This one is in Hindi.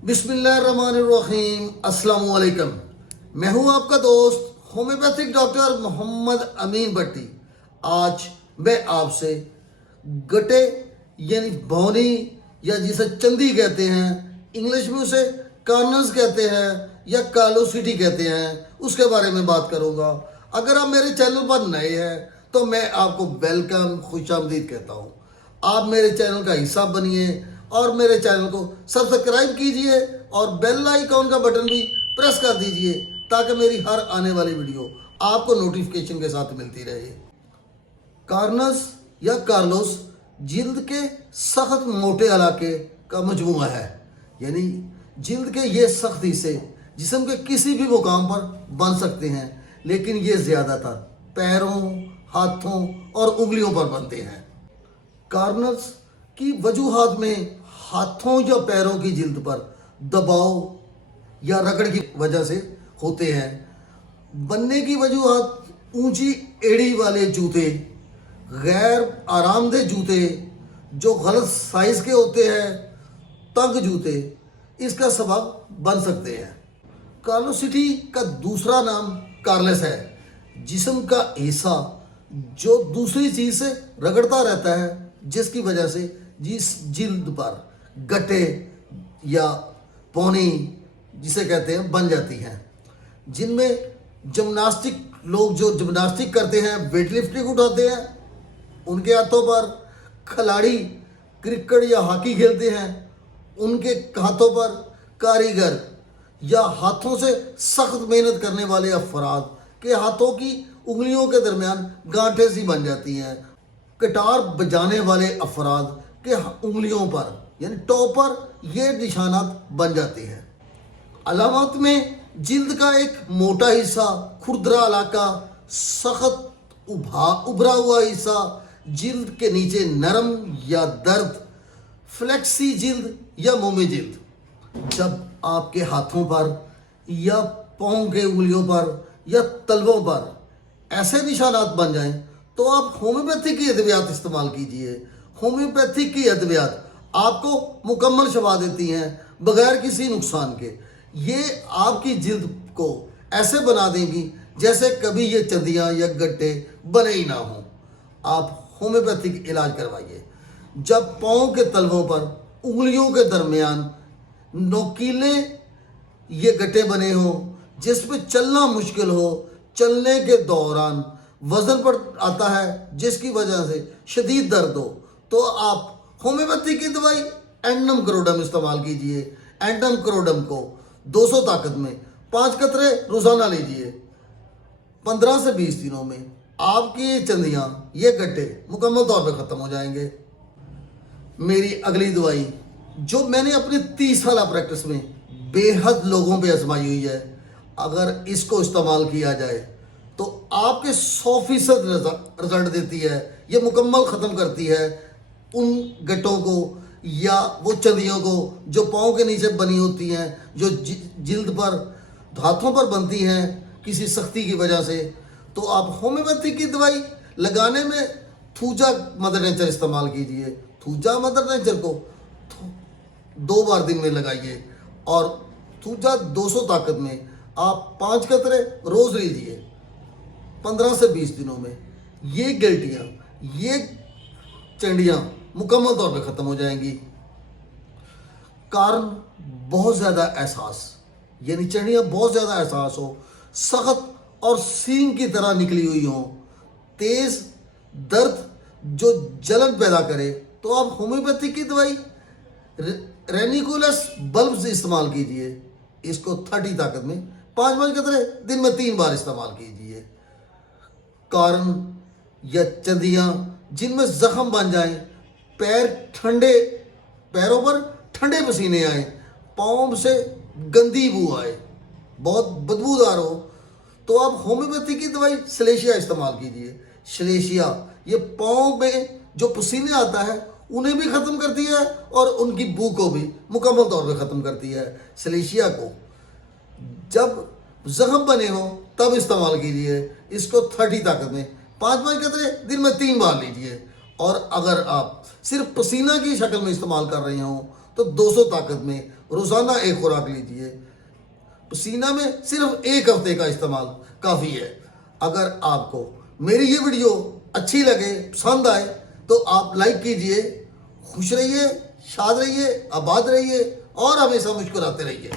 बिस्मिल्लाहिर्रहमानिर्रहीम, अस्सलाम वालेकुम। मैं हूं आपका दोस्त होम्योपैथिक डॉक्टर मोहम्मद अमीन भट्टी। आज मैं आपसे गटे यानी भौनी या जिसे चंदी कहते हैं, इंग्लिश में उसे कार्नस कहते हैं या कालोसिटी कहते हैं, उसके बारे में बात करूंगा। अगर आप मेरे चैनल पर नए हैं तो मैं आपको वेलकम, खुशामदीद कहता हूं। आप मेरे चैनल का हिस्सा बनिए और मेरे चैनल को सब्सक्राइब कीजिए और बेल आइकॉन का बटन भी प्रेस कर दीजिए ताकि मेरी हर आने वाली वीडियो आपको नोटिफिकेशन के साथ मिलती रहे। कार्नस या कार्लोस जिल्द के सख्त मोटे इलाके का मजमूआ है, यानी जिल्द के ये सख्त हिस्से जिस्म के किसी भी मुकाम पर बन सकते हैं, लेकिन ये ज़्यादातर पैरों, हाथों और उंगलियों पर बनते हैं। कार्नस की वजूहात में हाथों या पैरों की जिल्द पर दबाव या रगड़ की वजह से होते हैं। बनने की वजूहात ऊंची एड़ी वाले जूते, गैर आरामदेह जूते जो गलत साइज के होते हैं, तंग जूते इसका सबब बन सकते हैं। कार्लोसिटी का दूसरा नाम कार्लेस है, जिस्म का हिस्सा जो दूसरी चीज से रगड़ता रहता है, जिसकी वजह से जिस जिल्द पर गटे या पौनी जिसे कहते हैं बन जाती हैं। जिनमें जिम्नास्टिक लोग जो जिम्नास्टिक करते हैं, वेट लिफ्टिंग उठाते हैं, उनके हाथों पर खिलाड़ी क्रिकेट या हॉकी खेलते हैं, उनके हाथों पर कारीगर या हाथों से सख्त मेहनत करने वाले अफराद के हाथों की उंगलियों के दरमियान गांठें सी बन जाती हैं। गिटार बजाने वाले अफराद के उंगलियों पर यानी टॉ पर ये निशानात बन जाते हैं। अलामत में जिल्द का एक मोटा हिस्सा, खुरदरा इलाका, सख्त उभरा हुआ हिस्सा, जिल्द के नीचे नरम या दर्द, फ्लेक्सी जिल्द या मोमी जिल्द। जब आपके हाथों पर या पाँव के उंगलियों पर या तलवों पर ऐसे निशानात बन जाएं तो आप होम्योपैथी की अद्वियात इस्तेमाल कीजिए। होम्योपैथी की अद्वियात आपको मुकम्मल शफा देती हैं बगैर किसी नुकसान के। ये आपकी जिल्द को ऐसे बना देंगी जैसे कभी ये चंदियाँ या गट्टे बने ही ना हों। आप होम्योपैथिक इलाज करवाइए। जब पाँव के तलवों पर उंगलियों के दरमियान नोकीले ये गट्टे बने हों, जिसमें चलना मुश्किल हो, चलने के दौरान वजन पर आता है जिसकी वजह से शदीद दर्द हो, तो आप होम्योपैथी की दवाई एंडम क्रोडम इस्तेमाल कीजिए। एंडम क्रोडम को 200 ताकत में 5 कतरे रोजाना लीजिए। 15 से 20 दिनों में आपकी ये चंदियाँ, ये गट्टे मुकम्मल तौर पर ख़त्म हो जाएंगे। मेरी अगली दवाई जो मैंने अपनी 30 साल प्रैक्टिस में बेहद लोगों पे आजमाई हुई है, अगर इसको इस्तेमाल किया जाए तो आपके 100% रिजल्ट देती है। ये मुकम्मल ख़त्म करती है उन गट्टों को या वो चंदियों को जो पाँव के नीचे बनी होती हैं, जो जिल्द पर, हाथों पर बनती हैं किसी सख्ती की वजह से। तो आप होम्योपैथी की दवाई लगाने में थूजा मदर नेचर इस्तेमाल कीजिए। थूजा मदर नेचर को 2 बार दिन में लगाइए और थूजा 200 ताकत में आप 5 कतरे रोज लीजिए। 15 से 20 दिनों में ये गिल्टियाँ, ये चंडियाँ मुकम्मल तौर पे ख़त्म हो जाएंगी। कारण बहुत ज़्यादा एहसास, यानी चंडियाँ बहुत ज़्यादा एहसास हो, सख्त और सींग की तरह निकली हुई हो, तेज़ दर्द जो जलन पैदा करे, तो आप होम्योपैथी की दवाई रेनिकुलस बल्ब से इस्तेमाल कीजिए। इसको 30 ताकत में 5-5 कतरे दिन में 3 बार इस्तेमाल कीजिए। कारण या चंदियाँ जिनमें जख्म बन जाएं, पैरों पर ठंडे पसीने आए, पाँव से गंदी बू आए, बहुत बदबूदार हो, तो आप होम्योपैथी की दवाई सलेशिया इस्तेमाल कीजिए। सलेशिया ये पाँव में जो पसीने आता है उन्हें भी ख़त्म करती है और उनकी बू को भी मुकम्मल तौर पे ख़त्म करती है। सलेशिया को जब जख्म बने हो तब इस्तेमाल कीजिए। इसको 30 ताकत में 5-5 कतरे दिन में 3 बार लीजिए। और अगर आप सिर्फ पसीना की शक्ल में इस्तेमाल कर रहे हो तो 200 ताकत में रोज़ाना एक खुराक लीजिए। पसीना में सिर्फ एक हफ्ते का इस्तेमाल काफ़ी है। अगर आपको मेरी ये वीडियो अच्छी लगे, पसंद आए, तो आप लाइक कीजिए। खुश रहिए, शाद रहिए, आबाद रहिए और हमेशा मुस्कुराते रहिए।